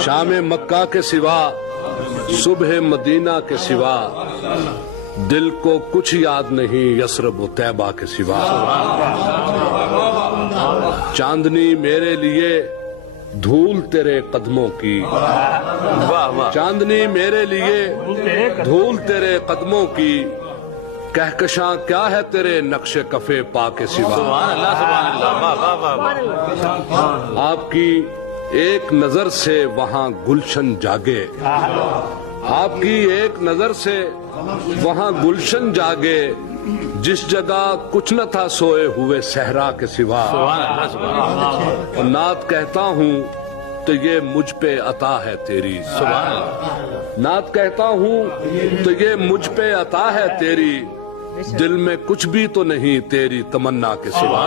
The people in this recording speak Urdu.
شام مکہ کے سوا صبح مدینہ کے سوا دل کو کچھ یاد نہیں یثرب و طیبہ کے سوا چاندنی میرے لیے دھول تیرے قدموں کی چاندنی میرے لیے دھول تیرے قدموں کی کہکشاں کیا ہے تیرے نقش کفے پا کے سوا آپ کی ایک نظر سے وہاں گلشن جاگے آپ کی ایک نظر سے وہاں گلشن جاگے جس جگہ کچھ نہ تھا سوئے ہوئے صحرا کے سوا اور نعت کہتا ہوں تو یہ مجھ پہ عطا ہے تیری نعت کہتا ہوں تو یہ مجھ پہ عطا ہے تیری دل میں کچھ بھی تو نہیں تیری تمنا کے سوا